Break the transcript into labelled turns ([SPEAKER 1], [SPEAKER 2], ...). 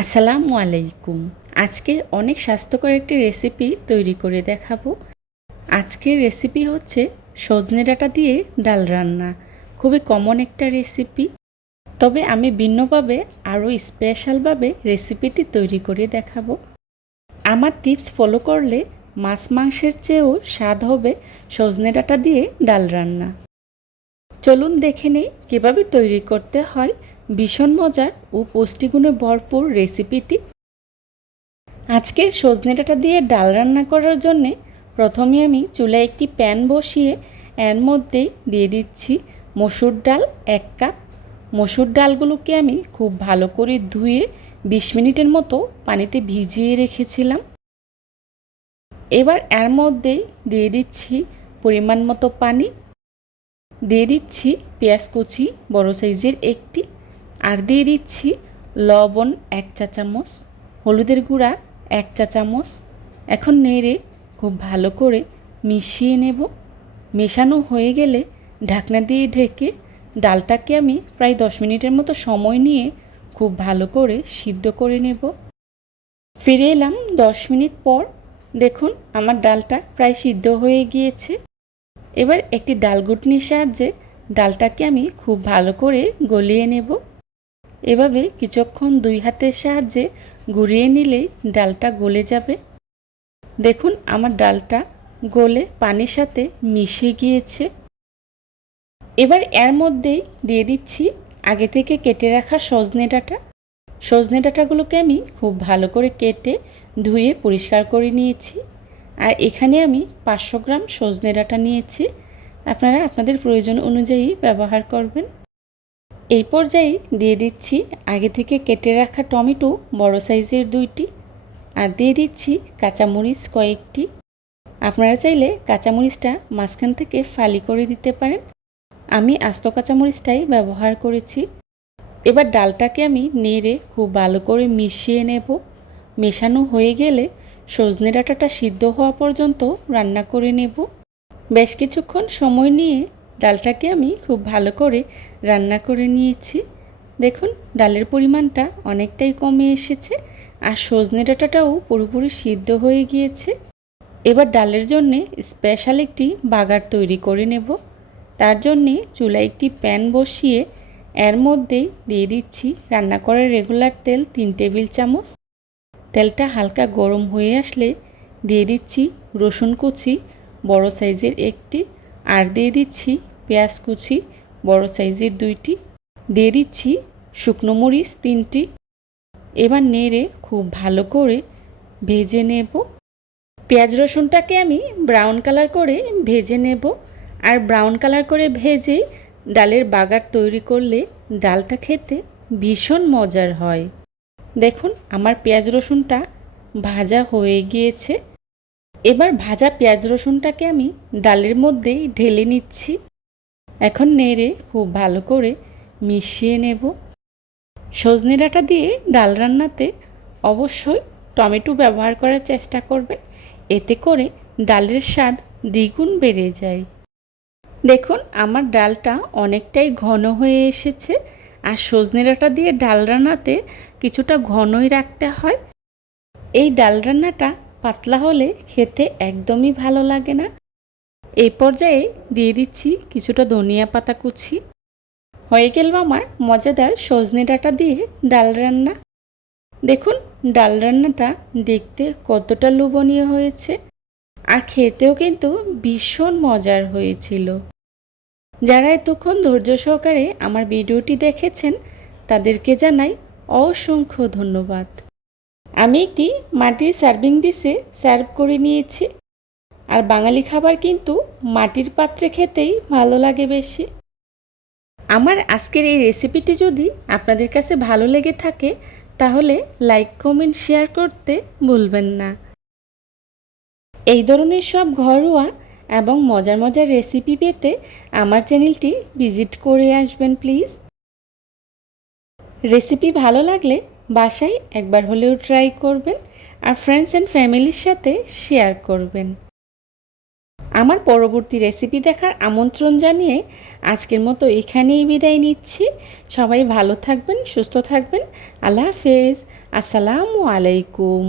[SPEAKER 1] আসসালামু আলাইকুম। আজকে অনেক স্বাস্থ্যকর একটি রেসিপি তৈরি করে দেখাবো। আজকের রেসিপি হচ্ছে সজনে ডাঁটা দিয়ে ডাল রান্না। খুবই কমন একটা রেসিপি। তবে আমি ভিন্নভাবে, আরও স্পেশালভাবে রেসিপিটি তৈরি করে দেখাবো। আমার টিপস ফলো করলে মাছ মাংসের চেয়েও স্বাদ হবে সজনে ডাঁটা দিয়ে ডাল রান্না। চলুন দেখে নিই কীভাবে তৈরি করতে হয়। ভীষণ মজার ও পুষ্টিগুণে ভরপুর রেসিপিটি আজকে সজনে ডাঁটা দিয়ে ডাল রান্না করার জন্যে প্রথমে আমি চুলায় একটি প্যান বসিয়ে এর মধ্যে দিয়ে দিচ্ছি মসুর ডাল এক কাপ। মসুর ডালগুলোকে আমি খুব ভালো করে ধুয়ে বিশ মিনিটের মতো পানিতে ভিজিয়ে রেখেছিলাম। এবার এর মধ্যে দিয়ে দিচ্ছি পরিমাণ মতো পানি। দিয়ে দিচ্ছি পেঁয়াজ কুচি বড় সাইজের একটি আর দিয়ে দিচ্ছি লবণ এক চা চামচ, হলুদের গুঁড়া এক চা চামচ। এখন নেড়ে খুব ভালো করে মিশিয়ে নেব। মেশানো হয়ে গেলে ঢাকনা দিয়ে ঢেকে ডালটাকে আমি প্রায় দশ মিনিটের মতো সময় নিয়ে খুব ভালো করে সিদ্ধ করে নেব। ফিরে এলাম দশ মিনিট পর। দেখুন, আমার ডালটা প্রায় সিদ্ধ হয়ে গিয়েছে। এবার একটি ডাল ঘুটনির সাহায্যে ডালটাকে আমি খুব ভালো করে গলিয়ে নেব। এভাবে কিছুক্ষণ দুই হাতের সাহায্যে গুঁড়িয়ে নিলেই ডালটা গলে যাবে। দেখুন আমার ডালটা গলে পানির সাথে মিশে গিয়েছে। এবার এর মধ্যেই দিয়ে দিচ্ছি আগে থেকে কেটে রাখা সজনে ডাঁটা। সজনে ডাঁটাগুলোকে আমি খুব ভালো করে কেটে ধুয়ে পরিষ্কার করে নিয়েছি। আর এখানে আমি পাঁচশো গ্রাম সজনে ডাঁটা নিয়েছি। আপনারা আপনাদের প্রয়োজন অনুযায়ী ব্যবহার করবেন। এই পর্যায়ে দিয়ে দিচ্ছি আগে থেকে কেটে রাখা টমেটো বড় সাইজের দুইটি আর দিয়ে দিচ্ছি কাঁচামরিচ কয়েকটি। আপনারা চাইলে কাঁচামরিচটা মাঝখান থেকে ফালি করে দিতে পারেন। আমি আস্ত কাঁচামরিচটাই ব্যবহার করেছি। এবার ডালটাকে আমি নেড়ে খুব ভালো করে মিশিয়ে নেব। মেশানো হয়ে গেলে সজনে ডাঁটাটা সিদ্ধ হওয়া পর্যন্ত রান্না করে নেব। বেশ কিছুক্ষণ সময় নিয়ে ডালটাকে আমি খুব ভালো করে রান্না করে নিয়েছি। দেখুন, ডালের পরিমাণটা অনেকটাই কমে এসেছে আর সজনে ডাঁটাটাও পুরোপুরি সিদ্ধ হয়ে গিয়েছে। এবার ডালের জন্যে স্পেশাল একটি বাগার তৈরি করে নেব। তার জন্যে চুলায় একটি প্যান বসিয়ে এর মধ্যেই দিয়ে দিচ্ছি রান্না করার রেগুলার তেল তিন টেবিল চামচ। তেলটা হালকা গরম হয়ে আসলে দিয়ে দিচ্ছি রসুন কুচি, বড় সাইজের একটি, আর দিয়ে দিচ্ছি পেঁয়াজ কুচি, বড় সাইজের দুইটি, দিয়ে দিচ্ছি শুকনো মরিচ তিনটি। এবার নেড়ে খুব ভালো করে ভেজে নেব। পেঁয়াজ রসুনটাকে আমি ব্রাউন কালার করে ভেজে নেব। আর ব্রাউন কালার করে ভেজে ডালের বাগার তৈরি করলে ডালটা খেতে ভীষণ মজার হয়। দেখুন, আমার পেঁয়াজ রসুনটা ভাজা হয়ে গিয়েছে। এবার ভাজা পেঁয়াজ রসুনটাকে আমি ডালের মধ্যেই ঢেলে নিচ্ছি। এখন নেড়ে খুব ভালো করে মিশিয়ে নেব। সজনে ডাঁটা দিয়ে ডাল রান্নাতে অবশ্যই টমেটো ব্যবহার করার চেষ্টা করবেন এতে করে ডালের স্বাদ দ্বিগুণ বেড়ে যায়। দেখুন, আমার ডালটা অনেকটাই ঘন হয়ে এসেছে আর সজনে ডাঁটা দিয়ে ডাল রান্নাতে কিছুটা ঘনই রাখতে হয়। এই ডাল রান্নাটা পাতলা হলে খেতে একদমই ভালো লাগে না। এই পর্যায়ে দিয়ে দিচ্ছি কিছুটা ধনিয়া পাতা কুচি। হয়ে গেল আমার মজাদার সজনে ডাঁটা দিয়ে ডাল রান্না। দেখুন, ডাল রান্নাটা দেখতে কতটা লোভনীয় হয়েছে আর খেতেও কিন্তু ভীষণ মজার হয়েছিল। যারা এতক্ষণ ধৈর্য সহকারে আমার ভিডিওটি দেখেছেন, তাদেরকে জানাই অসংখ্য ধন্যবাদ। আমি একটি মাটির সার্ভিং ডিশে সার্ভ করে নিয়েছি। আর বাঙালি খাবার কিন্তু মাটির পাত্রে খেতেই ভালো লাগে বেশি। আমার আজকের এই রেসিপিটি যদি আপনাদের কাছে ভালো লেগে থাকে, তাহলে লাইক কমেন্ট শেয়ার করতে ভুলবেন না। এই ধরনের সব ঘরোয়া এবং মজার মজার রেসিপি পেতে আমার চ্যানেলটি ভিজিট করে আসবেন প্লিজ রেসিপি ভালো লাগলে বাসায় একবার হলেও ট্রাই করবেন আর ফ্রেন্ডস অ্যান্ড ফ্যামিলির সাথে শেয়ার করবেন। আমার পরবর্তী রেসিপি দেখার আমন্ত্রণ জানিয়ে আজকের মতো এখানেই বিদায় নিচ্ছি। সবাই ভালো থাকবেন, সুস্থ থাকবেন। আল্লাহ হাফেজ। আসসালামু আলাইকুম।